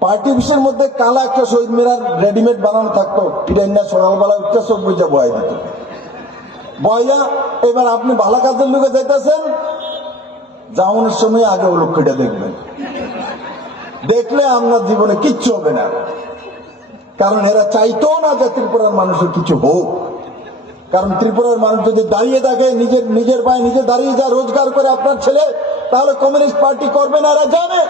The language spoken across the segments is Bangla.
পার্টি অফিসের মধ্যে কালা একটা শহীদ মিনার রেডিমেড বানানো থাকতো। ইরান্না সকালবেলা উঠতে চোখ বুঝে বয় দিত। বয়া এবার আপনি ভালো কাজের লোকে যাইতেছেন যাওয়ানোর সময় আগে ও লক্ষ্যটা দেখবেন। দেখলে আপনার জীবনে কিচ্ছু হবে না। কারণ এরা চাইতো না যে ত্রিপুরার মানুষের কিছু হোক। কারণ ত্রিপুরার মানুষ যদি দাঁড়িয়ে থাকে, নিজের নিজের পায়ে নিজে দাঁড়িয়ে যা রোজগার করে আপনার ছেলে, তাহলে কমিউনিস্ট পার্টি করবে না, এরা জানে।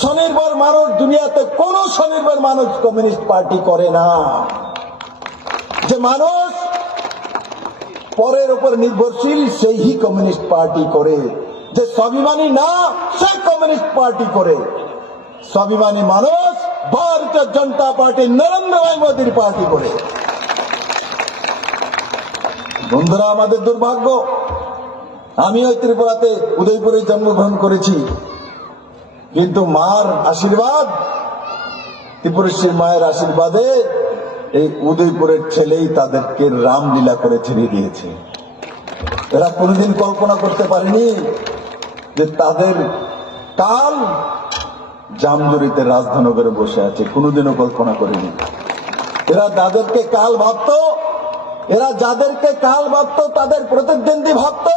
স্বনির্ভর মানুষ দুনিয়াতে কোন স্বনির্ভর মানুষ কমিউনিস্ট পার্টি করে না। যে মানুষ পরের উপর নির্ভরশীল সেই কমিউনিস্ট পার্টি করে। যে স্বাভিমানী না, সে কমিউনিস্ট পার্টি করে। স্বাভিমানী মানুষ ভারতীয় জনতা পার্টি, নরেন্দ্র ভাই মোদীর পার্টি করে। বন্ধুরা, আমাদের দুর্ভাগ্য আমি ওই ত্রিপুরাতে উদয়পুরে জন্মগ্রহণ করেছি। কিন্তু মার আশীর্বাদ ত্রিপুরেশ্বরী মায়ের আশীর্বাদে এই উদয়পুরের ছেলেই তাদেরকে রামলীলা করে ছেড়ে দিয়েছে এরা কোনোদিন কল্পনা করতে পারেনি যে তাদের কাল জামজুরিতে রাজধানগরে বসে আছে। কোনোদিনও কল্পনা করেনি। এরা যাদেরকে কাল ভাবতো, এরা যাদেরকে কাল ভাবতো, তাদের প্রতিদ্বন্দ্বী ভাবতো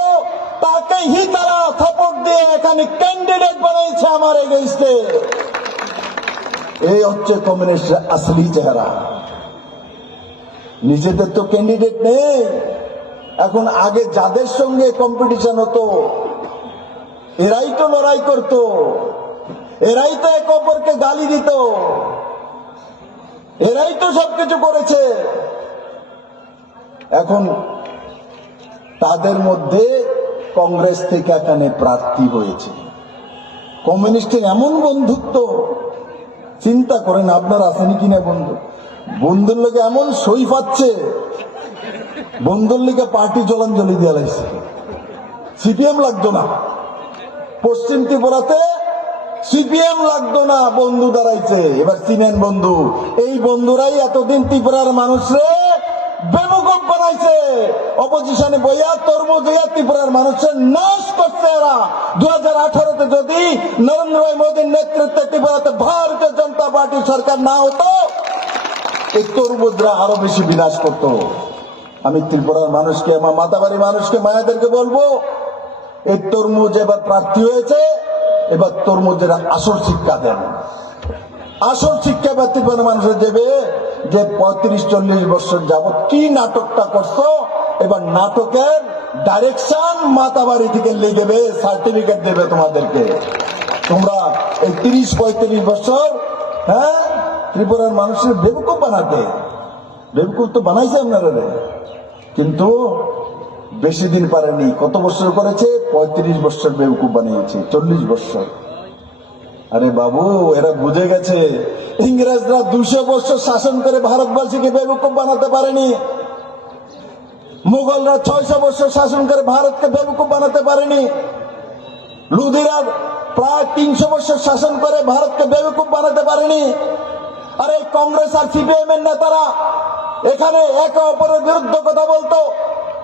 তাকেই তারা সাপোর্ট দিয়ে এখানে ক্যান্ডিডেট বানাইছে আমার এগেইস্টে এই হচ্ছে কমিউনিস্ট আসলি চেহারা। নিজেদের তো ক্যান্ডিডেট নেই। এখন আগে যাদের সঙ্গে কম্পিটিশন হতো, এরাই তো লড়াই করত। এরাই তো এক অপরকে গালি দিত। এরাই তো সবকিছু করেছে। এখন তাদের মধ্যে কংগ্রেস থেকে এখানে প্রার্থী হয়েছে। কমিউনিস্টের এমন বন্ধুত্ব, চিন্তা করেন আপনার আসেনি কিনা বন্ধু? বন্ধুর লোকে এমন সই পাচ্ছে, বন্ধুর লিগে পার্টি জলাঞ্জলি দিয়ে লাগছে সিপিএম লাগতো না। পশ্চিম ত্রিপুরাতে সিপিএম লাগতো না, বন্ধু দাঁড়াইছে। এবার চিনেন বন্ধু, এই বন্ধুরাই এতদিন ত্রিপুরার মানুষরে বেমুকুব বানাইছে। অপোজিশনে বইয়া তরমুজ হইয়া ত্রিপুরার মানুষের নাশ করছে এরা। দু হাজার আঠারোতে যদি নরেন্দ্র ভাই মোদীর নেতৃত্বে ত্রিপুরাতে ভারতীয় জনতা পার্টি সরকার না হতো, এই তরমুজরা আরও বেশি বিনাশ করত। আমি ত্রিপুরার মানুষকে, আমার মাতাবাড়ি মানুষকে, মায়াদেরকে বলব, এই তরমুজ এবার প্রার্থী হয়েছে, এবার তরমুজের আসল শিক্ষা দেন। আসল শিক্ষা এবার ত্রিপুরার মানুষের দেবে। যে পঁয়ত্রিশ, চল্লিশ বছর যাবত কি নাটকটা করছ, এবার নাটকের ডাইরেকশন মাতাবাড়ি থেকে লিয়ে দেবে সার্টিফিকেট দেবে তোমাদেরকে। তোমরা এই তিরিশ, পঁয়ত্রিশ বছর হ্যাঁ ত্রিপুরার মানুষের বেবকুব বানাতে। বেবকুব তো বানাইছে আপনারা। কিন্তু বেশি দিন পারেনি। কত বছর করেছে? পঁয়ত্রিশ বছর বেবকুব বানিয়েছে, চল্লিশ বছর। আরে বাবু, এরা বুঝে গেছে। ইংরেজরা দুশো বছর শাসন করে ভারতবাসীকে বেবকুব বানাতে পারেনি। মুঘলরা ছয়শো বছর শাসন করে ভারতকে বেবকুব বানাতে পারেনি। লুধিরা প্রায় তিনশো বছর শাসন করে ভারতকে বেবকুব বানাতে পারেনি। আর এই কংগ্রেস আর সিপিএম এর নেতারা, এখানে একে অপরের বিরুদ্ধে কথা বলতো।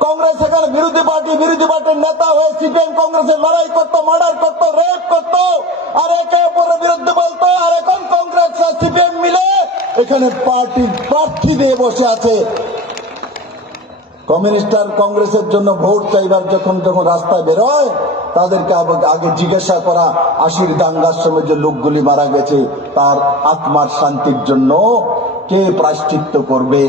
কংগ্রেস এখানে বিরোধী পার্টি, বিরোধী পার্টির নেতা হয়ে সিপিএম কংগ্রেসের লড়াই করতো, মার্ডার করতো, রেপ করতো। এখানে পার্টি প্রার্থী দিয়ে বসে আছে। কমিউনিস্ট আর কংগ্রেসের জন্য ভোট চাইবার যখন যখন রাস্তায় বেরোয় তাদেরকে আগে জিজ্ঞাসা করা, আশির দাঙ্গার সময় যে লোকগুলি মারা গেছে, তার আত্মার শান্তির জন্য কে প্রাশ্চিত্য করবে?